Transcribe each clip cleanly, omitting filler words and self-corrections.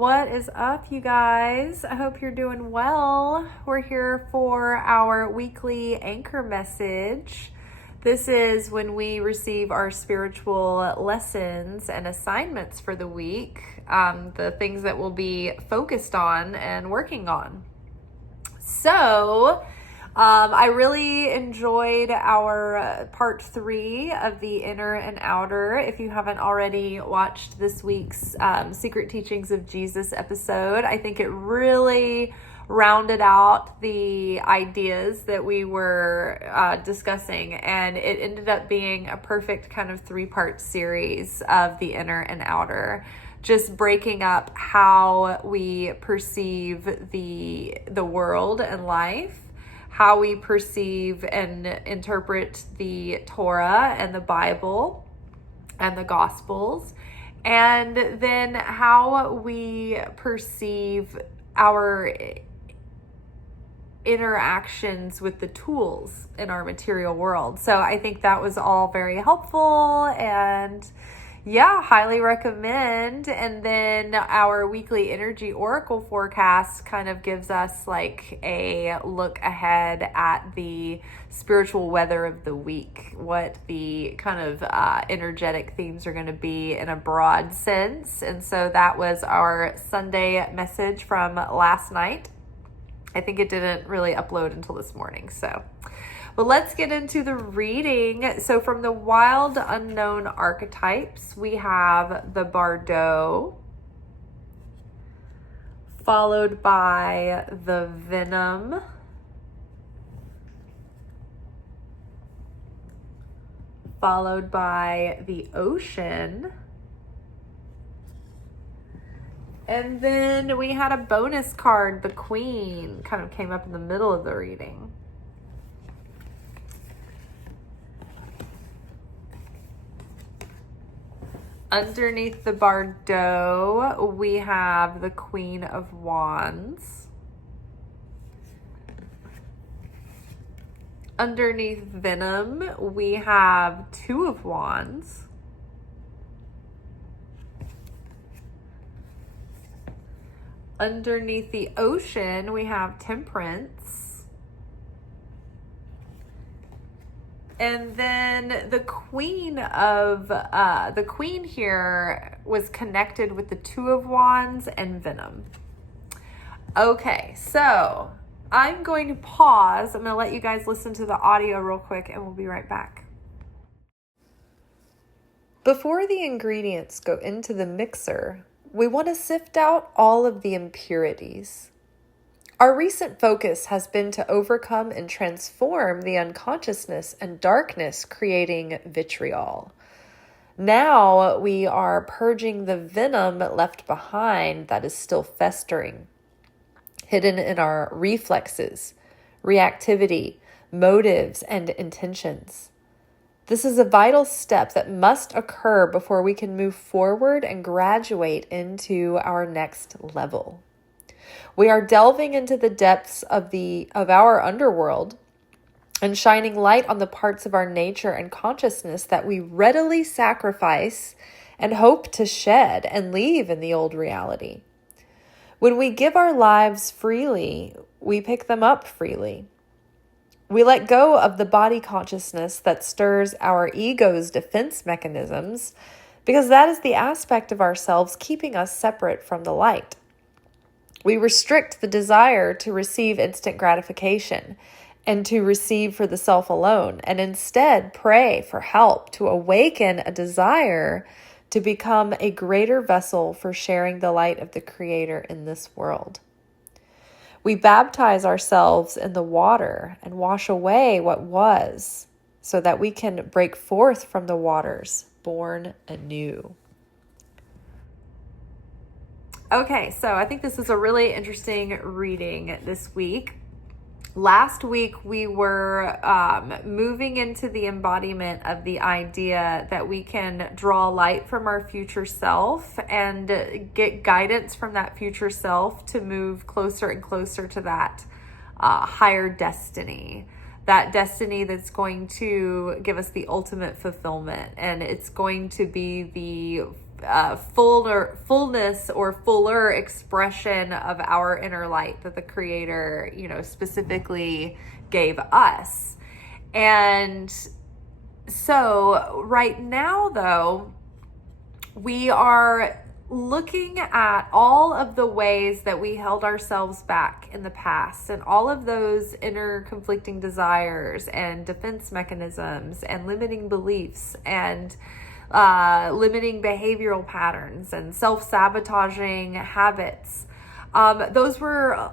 What is up, you guys? I hope you're doing well. We're here for our weekly anchor message. This is when we receive our spiritual lessons and assignments for the week, the things that we'll be focused on and working on. So, I really enjoyed our part 3 of the inner and outer. If you haven't already watched this week's Secret Teachings of Jesus episode, I think it really rounded out the ideas that we were discussing, and it ended up being a perfect kind of 3-part series of the inner and outer. Just breaking up how we perceive the world and life, how we perceive and interpret the Torah and the Bible and the Gospels, and then how we perceive our interactions with the tools in our material world. So I think that was all very helpful, and yeah, highly recommend. And then our weekly energy oracle forecast kind of gives us like a look ahead at the spiritual weather of the week, what the kind of energetic themes are going to be in a broad sense. And so that was our Sunday message from last night. I think it didn't really upload until this morning. But let's get into the reading. So from the wild unknown archetypes, we have the Bardo, followed by the Venom, followed by the Ocean, and then we had a bonus card, the Queen, kind of came up in the middle of the reading. Underneath the Bardo, we have the Queen of Wands. Underneath Venom, we have 2 of Wands. Underneath the Ocean, we have Temperance. And then the Queen here was connected with the 2 of Wands and Venom. Okay, so I'm going to pause. I'm going to let you guys listen to the audio real quick, and we'll be right back. Before the ingredients go into the mixer, we want to sift out all of the impurities. Our recent focus has been to overcome and transform the unconsciousness and darkness, creating vitriol. Now we are purging the venom left behind that is still festering, hidden in our reflexes, reactivity, motives, and intentions. This is a vital step that must occur before we can move forward and graduate into our next level. We are delving into the depths of our underworld and shining light on the parts of our nature and consciousness that we readily sacrifice and hope to shed and leave in the old reality. When we give our lives freely, we pick them up freely. We let go of the body consciousness that stirs our ego's defense mechanisms, because that is the aspect of ourselves keeping us separate from the light. We restrict the desire to receive instant gratification and to receive for the self alone, and instead pray for help to awaken a desire to become a greater vessel for sharing the light of the Creator in this world. We baptize ourselves in the water and wash away what was, so that we can break forth from the waters, born anew. Okay, so I think this is a really interesting reading this week. Last week, we were moving into the embodiment of the idea that we can draw light from our future self and get guidance from that future self to move closer and closer to that higher destiny. That destiny that's going to give us the ultimate fulfillment, and it's going to be the fullness or fuller expression of our inner light that the Creator, specifically gave us. And so right now, though, we are looking at all of the ways that we held ourselves back in the past, and all of those inner conflicting desires and defense mechanisms and limiting beliefs and limiting behavioral patterns and self-sabotaging habits. Those were,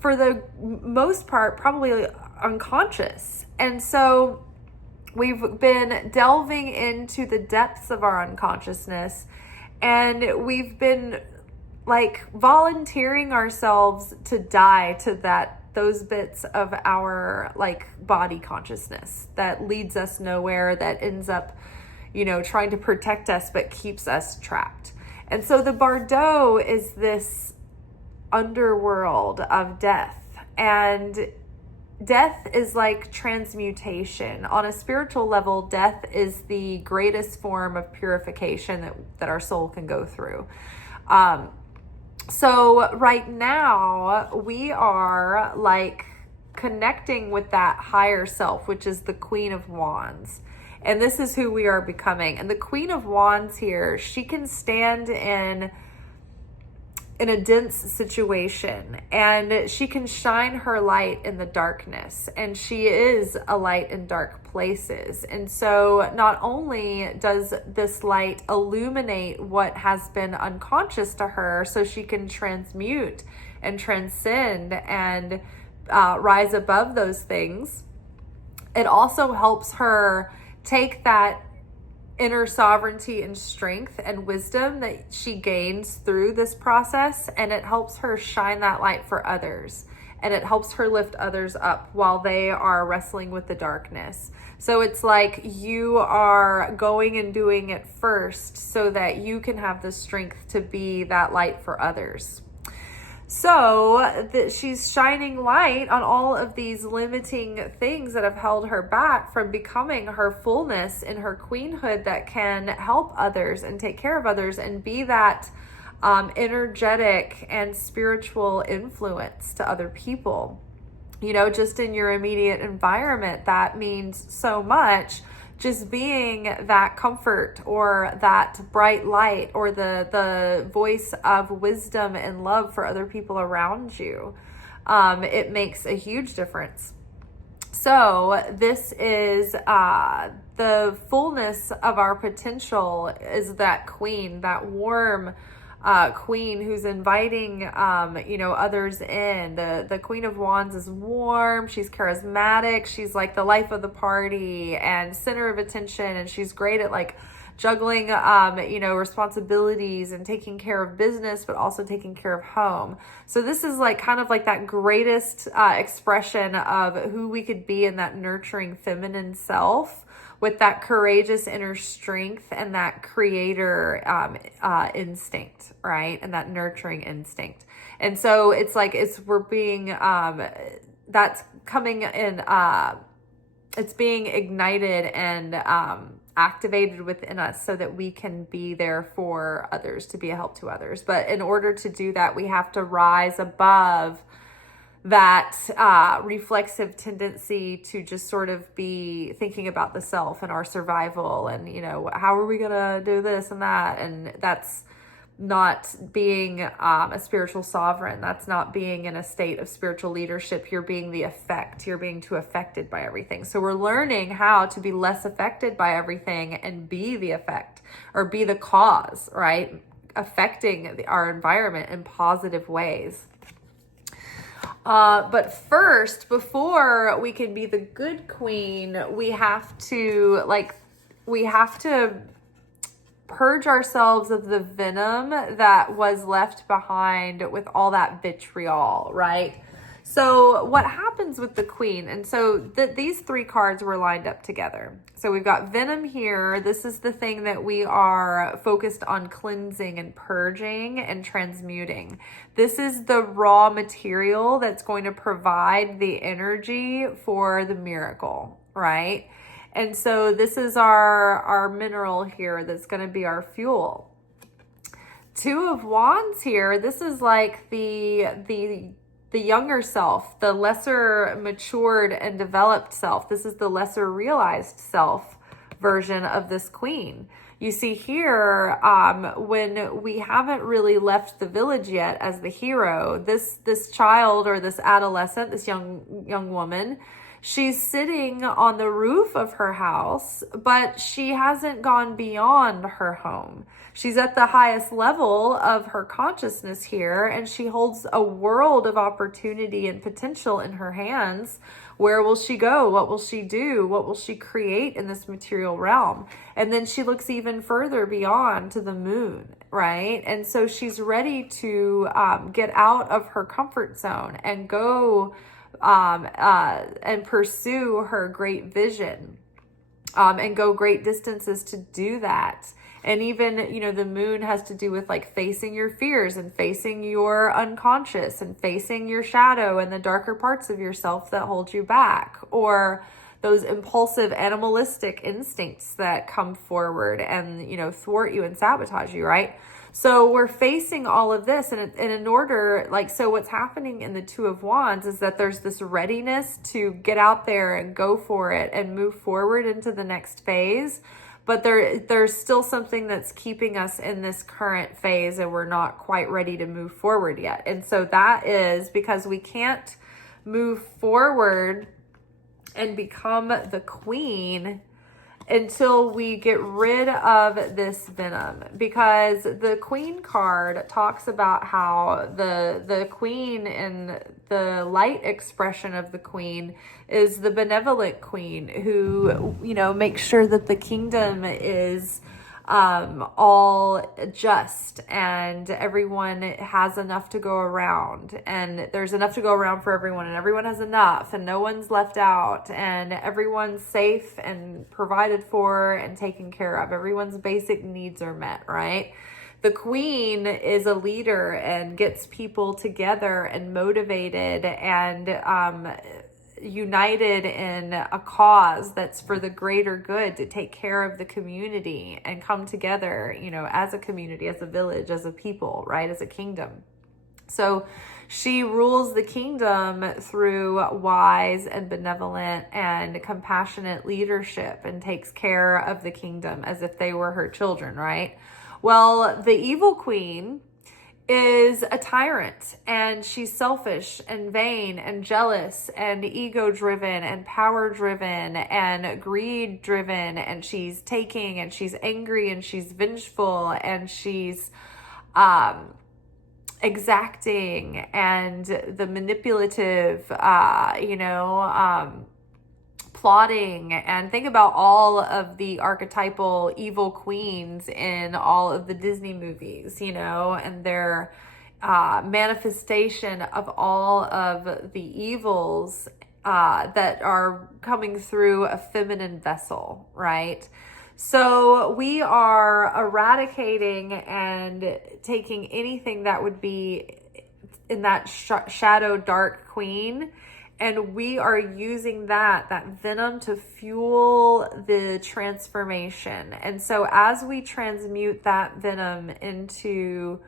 for the most part, probably unconscious. And so we've been delving into the depths of our unconsciousness, and we've been volunteering ourselves to die to those bits of our body consciousness that leads us nowhere, that ends up trying to protect us but keeps us trapped. And so the Bardo is this underworld of death, and death is like transmutation. On a spiritual level, death is the greatest form of purification that our soul can go through. So right now we are connecting with that higher self, which is the Queen of Wands. And this is who we are becoming. And the Queen of Wands here, she can stand in a dense situation, and she can shine her light in the darkness, and she is a light in dark places. And so not only does this light illuminate what has been unconscious to her, so she can transmute and transcend and rise above those things, it also helps her take that inner sovereignty and strength and wisdom that she gains through this process, and it helps her shine that light for others, and it helps her lift others up while they are wrestling with the darkness. So it's like you are going and doing it first so that you can have the strength to be that light for others. So that she's shining light on all of these limiting things that have held her back from becoming her fullness in her queenhood that can help others and take care of others and be that energetic and spiritual influence to other people. Just in your immediate environment, that means so much. Just being that comfort or that bright light or the voice of wisdom and love for other people around you. It makes a huge difference. So this is the fullness of our potential, is that queen, that warm queen who's inviting, others in. The Queen of Wands is warm. She's charismatic. She's like the life of the party and center of attention. And she's great at juggling, responsibilities and taking care of business, but also taking care of home. So this is kind of that greatest expression of who we could be in that nurturing feminine self, with that courageous inner strength and that creator instinct, right? And that nurturing instinct. And so we're being, that's coming in, it's being ignited and activated within us so that we can be there for others, to be a help to others. But in order to do that, we have to rise above that reflexive tendency to just sort of be thinking about the self and our survival and, how are we going to do this and that? And that's not being a spiritual sovereign. That's not being in a state of spiritual leadership. You're being the effect. You're being too affected by everything. So we're learning how to be less affected by everything and be the effect, or be the cause, right? Affecting our environment in positive ways. But first, before we can be the good queen, we have to purge ourselves of the venom that was left behind with all that vitriol, right? So what happens with the queen? And so these three cards were lined up together. So we've got venom here. This is the thing that we are focused on cleansing and purging and transmuting. This is the raw material that's going to provide the energy for the miracle, right? And so this is our mineral here that's going to be our fuel. Two of Wands here, this is like the younger self, the lesser matured and developed self. This is the lesser realized self version of this queen. You see here, when we haven't really left the village yet as the hero, this child or this adolescent, this young woman, she's sitting on the roof of her house, but she hasn't gone beyond her home. She's at the highest level of her consciousness here, and she holds a world of opportunity and potential in her hands. Where will she go? What will she do? What will she create in this material realm? And then she looks even further beyond to the moon, right? And so she's ready to get out of her comfort zone and go and pursue her great vision, and go great distances to do that. And even, the moon has to do with like facing your fears and facing your unconscious and facing your shadow and the darker parts of yourself that hold you back, or those impulsive animalistic instincts that come forward and, thwart you and sabotage you, right? So we're facing all of this, and in order, so what's happening in the Two of Wands is that there's this readiness to get out there and go for it and move forward into the next phase. But there's still something that's keeping us in this current phase, and we're not quite ready to move forward yet. And so that is because we can't move forward and become the queen until we get rid of this venom, because the queen card talks about how the queen and the light expression of the queen is the benevolent queen who, makes sure that the kingdom is all just and everyone has enough to go around, and there's enough to go around for everyone, and everyone has enough, and no one's left out, and everyone's safe and provided for and taken care of. Everyone's basic needs are met, right? The queen is a leader and gets people together and motivated and united in a cause that's for the greater good, to take care of the community and come together, as a community, as a village, as a people, right? As a kingdom. So she rules the kingdom through wise and benevolent and compassionate leadership, and takes care of the kingdom as if they were her children, right? Well, the evil queen is a tyrant, and she's selfish and vain and jealous and ego driven and power driven and greed driven, and she's taking and she's angry and she's vengeful and she's exacting and the manipulative, plotting. And think about all of the archetypal evil queens in all of the Disney movies, and their manifestation of all of the evils that are coming through a feminine vessel, right? So we are eradicating and taking anything that would be in that shadow dark queen, and we are using that venom to fuel the transformation. And so as we transmute that venom into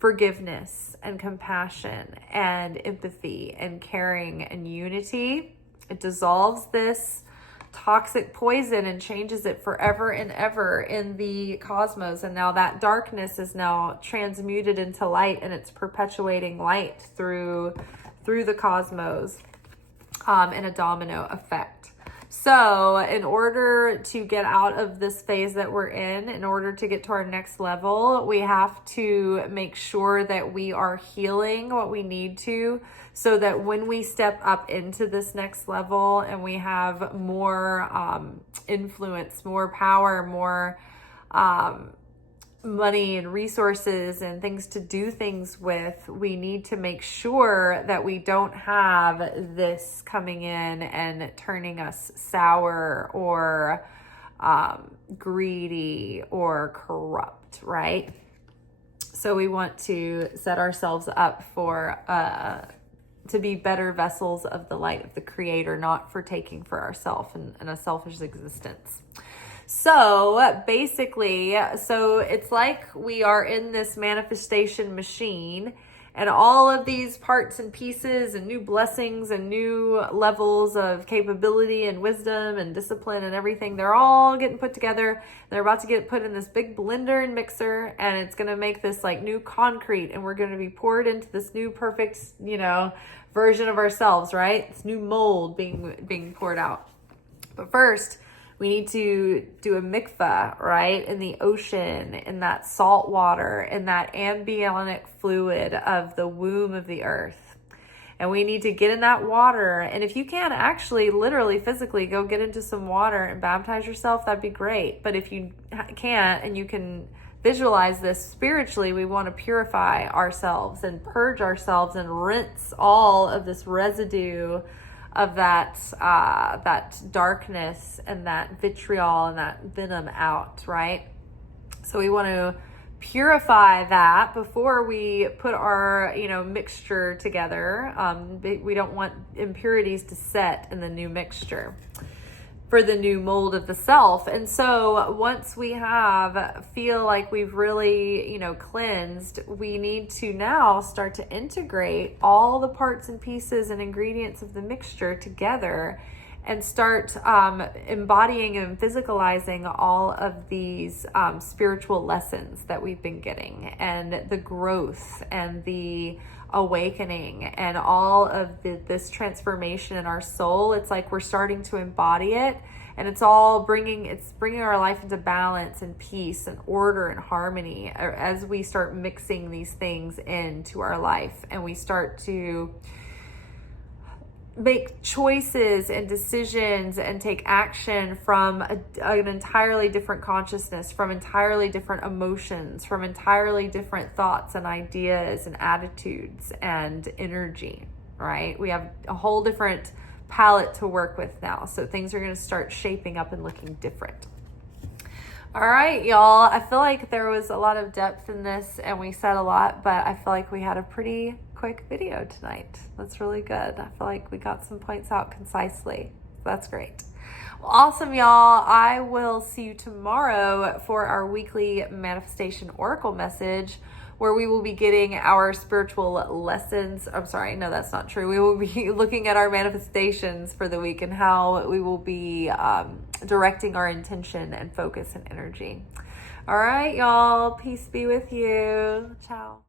forgiveness and compassion and empathy and caring and unity, it dissolves this toxic poison and changes it forever and ever in the cosmos. And now that darkness is now transmuted into light, and it's perpetuating light through the cosmos. In a domino effect. So in order to get out of this phase that we're in order to get to our next level, we have to make sure that we are healing what we need to, so that when we step up into this next level and we have more influence, more power, more money and resources and things to do things with, we need to make sure that we don't have this coming in and turning us sour or greedy or corrupt, right? So we want to set ourselves up for to be better vessels of the light of the Creator, not for taking for ourselves and a selfish existence. So basically, so it's like we are in this manifestation machine, and all of these parts and pieces and new blessings and new levels of capability and wisdom and discipline and everything, they're all getting put together. They're about to get put in this big blender and mixer, and it's going to make this like new concrete, and we're going to be poured into this new perfect, version of ourselves, right? This new mold being poured out. But first, we need to do a mikveh, right? In the ocean, in that salt water, in that ambionic fluid of the womb of the earth. And we need to get in that water. And if you can actually, literally, physically go get into some water and baptize yourself, that'd be great. But if you can't and you can visualize this spiritually, we want to purify ourselves and purge ourselves and rinse all of this residue of that darkness and that vitriol and that venom out, right? So we want to purify that before we put our, mixture together. We don't want impurities to set in the new mixture for the new mold of the self. And so once we feel like we've really, cleansed, we need to now start to integrate all the parts and pieces and ingredients of the mixture together and start embodying and physicalizing all of these spiritual lessons that we've been getting, and the growth and the awakening and all of this transformation in our soul. It's like we're starting to embody it, and it's bringing our life into balance and peace and order and harmony as we start mixing these things into our life, and we start to make choices and decisions and take action from an entirely different consciousness, from entirely different emotions, from entirely different thoughts and ideas and attitudes and energy, right? We have a whole different palette to work with now. So things are going to start shaping up and looking different. All right, y'all. I feel like there was a lot of depth in this and we said a lot, but I feel like we had a pretty quick video tonight. That's really good. I feel like we got some points out concisely. That's great. Well, awesome, y'all. I will see you tomorrow for our weekly manifestation oracle message, where we will be getting our spiritual lessons. I'm sorry, no, that's not true. We will be looking at our manifestations for the week and how we will be directing our intention and focus and energy. All right, y'all. Peace be with you. Ciao.